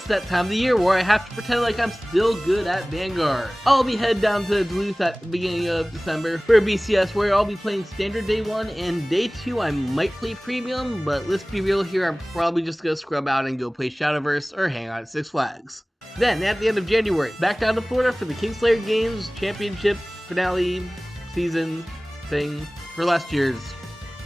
It's that time of the year where I have to pretend like I'm still good at Vanguard. I'll be headed down to Duluth at the beginning of December for a BCS where I'll be playing Standard Day 1, and Day 2 I might play Premium, but let's be real here, I'm probably just gonna scrub out and go play Shadowverse or hang out at Six Flags. Then, at the end of January, back down to Florida for the Kingslayer Games Championship finale season thing for last year's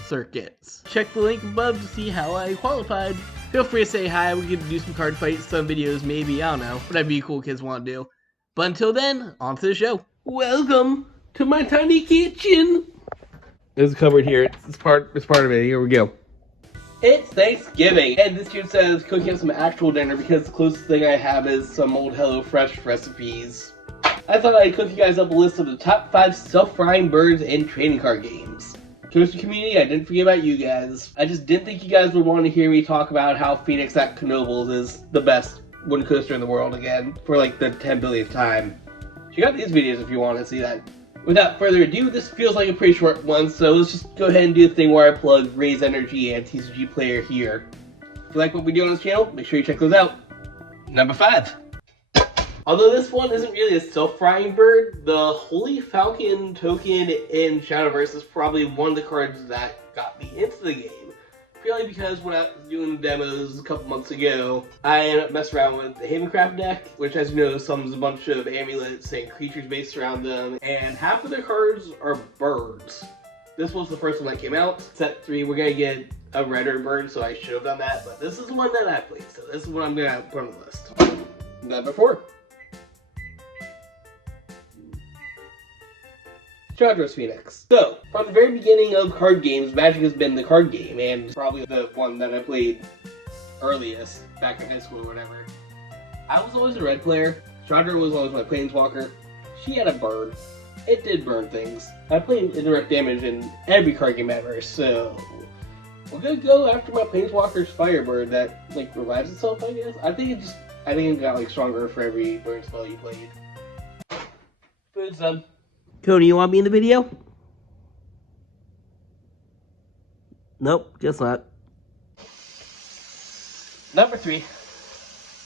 circuits. Check the link above to see how I qualified. Feel free to say hi, we could do some card fights, some videos maybe, I don't know. Whatever you cool kids want to do. But until then, on to the show. Welcome to my tiny kitchen. It's covered here, it's part of it, here we go. It's Thanksgiving, and this year says cooking up some actual dinner because the closest thing I have is some old HelloFresh recipes. I thought I'd cook you guys up a list of the top 5 self-frying birds in trading card games. Toaster community, I didn't forget about you guys. I just didn't think you guys would want to hear me talk about how Phoenix at Knoebels is the best wooden coaster in the world again, for like the 10 billionth time. Check out these videos if you want to see that. Without further ado, this feels like a pretty short one, so let's just go ahead and do the thing where I plug Raise Energy and TCG Player here. If you like what we do on this channel, make sure you check those out. Number 5. Although this one isn't really a self-frying bird, the Holy Falcon token in Shadowverse is probably one of the cards that got me into the game. Purely because when I was doing demos a couple months ago, I ended up messing around with the Havencraft deck, which as you know summons a bunch of amulets and creatures based around them, and half of their cards are birds. This was the first one that came out. Set 3, we're gonna get a redder bird, so I should have done that, but this is the one that I played, so this is what I'm gonna put on the list. Number 4. Shadowverse Phoenix. So, from the very beginning of card games, Magic has been the card game, and probably the one that I played earliest, back in high school or whatever. I was always a red player. Chandra was always my planeswalker. She had a bird. It did burn things. I played indirect damage in every card game ever, so we're gonna go after my planeswalker's Firebird that like revives itself, I guess. I think it got like stronger for every burn spell you played. Food sub. Cody, you want me in the video? Nope, guess not. Number 3,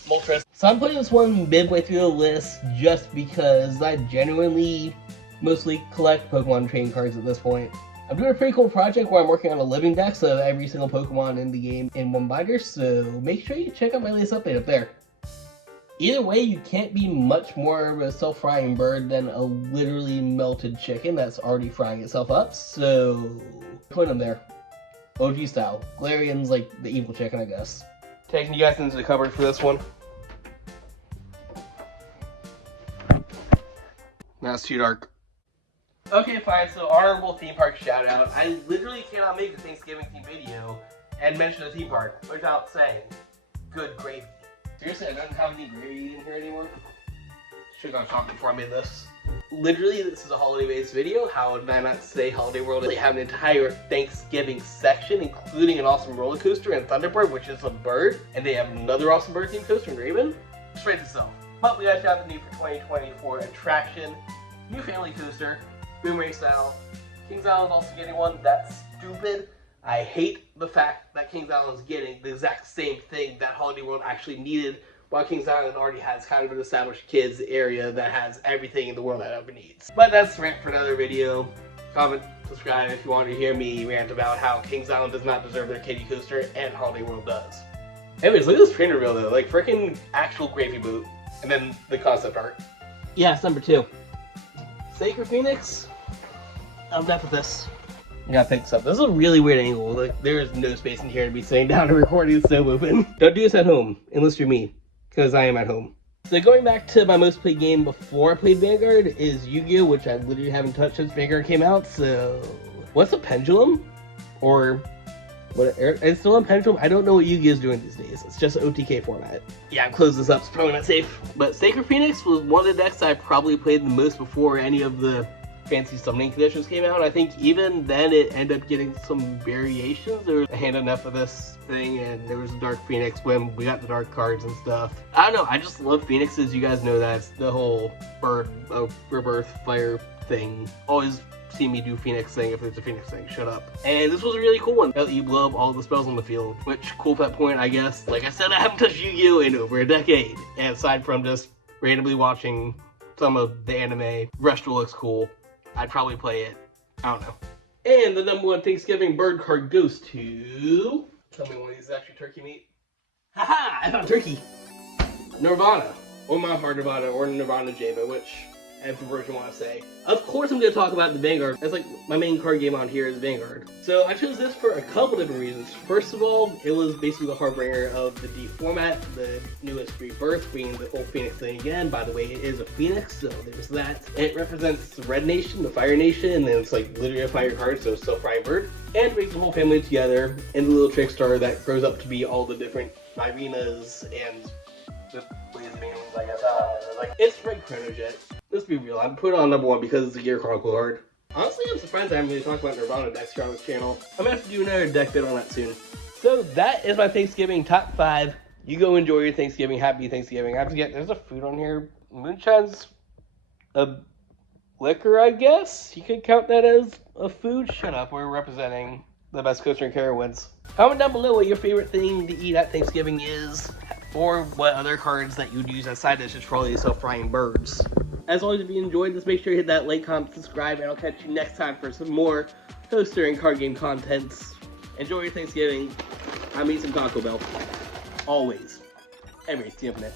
Moltres. So I'm putting this one midway through the list just because I genuinely mostly collect Pokemon trading cards at this point. I'm doing a pretty cool project where I'm working on a living deck of every single Pokemon in the game in one binder, so make sure you check out my latest update up there. Either way, you can't be much more of a self-frying bird than a literally melted chicken that's already frying itself up, so put them there. OG style. Galarian's like the evil chicken, I guess. Taking you guys into the cupboard for this one. That's too dark. Okay, fine, so honorable theme park shout out. I literally cannot make a Thanksgiving theme video and mention a theme park without saying good gravy. Seriously, I don't have any gravy in here anymore. Should've gone shopping before I made this. Literally, this is a holiday-based video. How did I not say Holiday World? They have an entire Thanksgiving section, including an awesome roller coaster and Thunderbird, which is a bird, and they have another awesome bird themed coaster in Raven. Just rate itself. But we got out the new for 2024 attraction, new family coaster, boomerang style. Kings Island also getting one. That's stupid. I hate the fact that Kings Island is getting the exact same thing that Holiday World actually needed, while Kings Island already has kind of an established kids area that has everything in the world that it ever needs. But that's a rant for another video. Comment, subscribe if you want to hear me rant about how Kings Island does not deserve their kiddie coaster and Holiday World does. Anyways, look at this train reveal though, like freaking actual gravy boot. And then the concept art. Yeah, it's number 2. Sacred Phoenix? I'm done with this. I gotta pick this up. This is a really weird angle. Like, there is no space in here to be sitting down and recording this so open. Don't do this at home, unless you're me, because I am at home. So going back to my most played game before I played Vanguard is Yu-Gi-Oh, which I literally haven't touched since Vanguard came out, so... What's a pendulum? Or... what? It's still on pendulum? I don't know what Yu-Gi-Oh is doing these days. It's just OTK format. Yeah, I'm closing this up. It's probably not safe. But Sacred Phoenix was one of the decks I probably played the most before any of the fancy summoning conditions came out. I think even then it ended up getting some variations. There was a hand enough of this thing, and there was a Dark Phoenix when we got the dark cards and stuff. I don't know, I just love Phoenixes. You guys know that's the whole birth, rebirth, fire thing. Always see me do Phoenix thing if it's a Phoenix thing. Shut up. And this was a really cool one. You blow up all the spells on the field, which cool at that point, I guess. Like I said, I haven't touched Yu-Gi-Oh! In over a decade. And aside from just randomly watching some of the anime, Restral looks cool. I'd probably play it. I don't know. And the #1 Thanksgiving bird card goes to... Tell me one of these is actually turkey meat. Haha! I found turkey! Nirvana. Or My Heart Nirvana, or Nirvana Java, whichever version you want to say. Of course I'm going to talk about the Vanguard. That's like my main card game on here is Vanguard. So I chose this for a couple different reasons. First of all, it was basically the harbinger of the D format, the newest rebirth, being the whole Phoenix thing again. By the way, it is a Phoenix, so there's that. It represents the Red Nation, the Fire Nation, and then it's like literally a fire card, so it's still Flying Bird. And brings the whole family together, and the little trick star that grows up to be all the different Myrenas and the Blazebeams, I guess. Like, it's Red Chronojet. Let's be real, I'm putting it on #1 because it's a Gear Chronicle card. Honestly, I'm surprised I haven't really talked about Nirvana decks here on this channel. I'm gonna have to do another deck bit on that soon. So that is my Thanksgiving top 5. You go enjoy your Thanksgiving. Happy Thanksgiving. I have to get, there's a food on here. Moonshine's a liquor, I guess? You could count that as a food? Shut up, we're representing the best Coaster and Carowinds. Comment down below what your favorite thing to eat at Thanksgiving is, or what other cards that you'd use as side dishes for all these self-frying birds. As always, if you enjoyed this, make sure you hit that like, comment, subscribe, and I'll catch you next time for some more Coaster and card game contents. Enjoy your Thanksgiving. I'm eating some Taco Bell. Always. Emirates the Infinite.